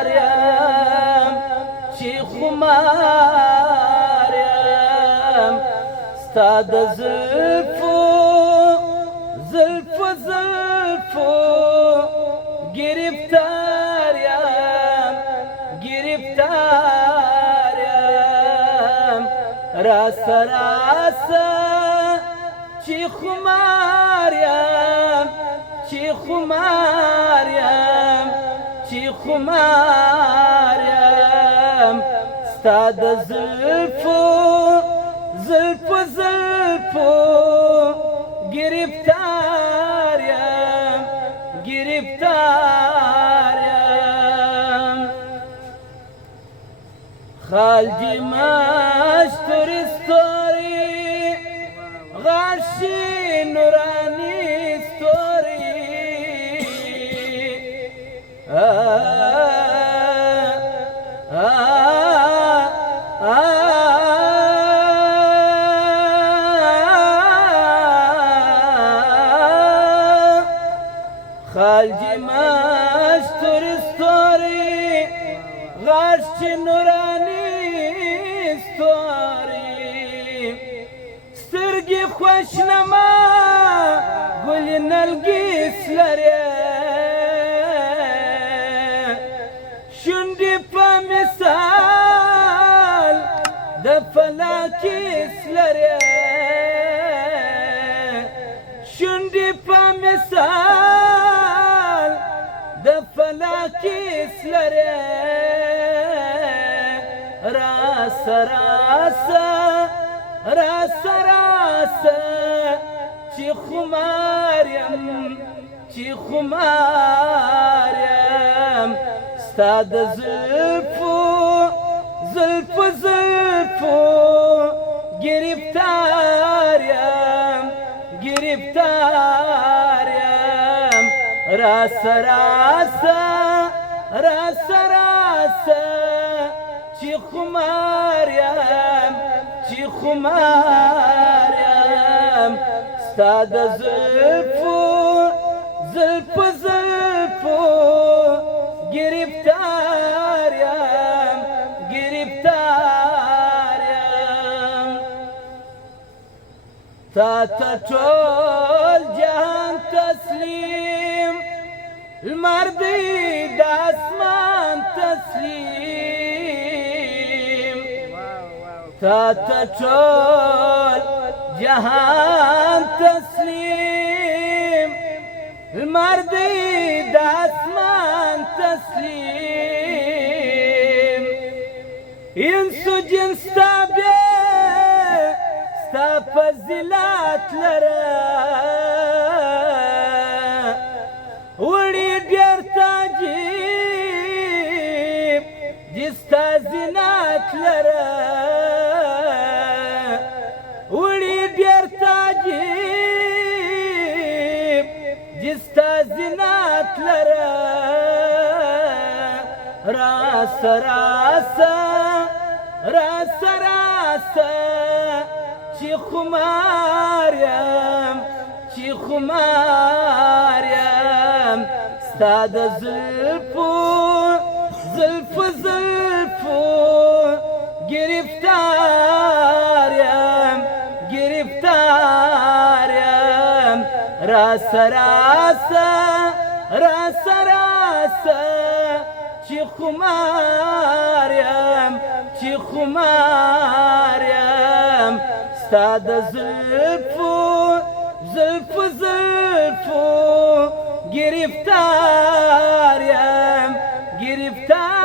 خماریم چی خماریم ستا د زلفو گرفتاریم گرفتاریم راسا راسا چی خماریم چی خماریم چی خماریم ستا د زلفو گرفتاریم گرفتاریم خالجی مشتور ستوری غاشی نورانی ستوری خالجی مشتور ستوری غاش نورانی ستوری سترگی خوشنما گلی نلگیس لره شندی پا مثال د فلاکیس لره شندی پا مثال د فلاکیس لره راسا راسا راسا راسا چی خماریم چی خماریم ستا د زلفو گرفتاریم گرفتاریم راسا راسا راسا راسا چی خماریم چی خماریم ستا د زلفو گرفتاریم گرفتاریم تا ته ټول جهان تسلیم لمر دی د اسمان تسلیم تا ته ټول جهان تسلیم لمر دی د اسمان تسلیم انسو جنس تابع ستا فضیلت لره وړي ډېر تعجیب دي ستا زینت لره وړي ډېر تعجیب دي ستا زینت لره راسا راسا راسا راسا چی خماریم چی خماریم ستا د زلفو گرفتاریم گرفتاریم راسا راسا راسا راسا چی خماریم چی خماریم ستا د زلفو گرفتاریم گرفتاریم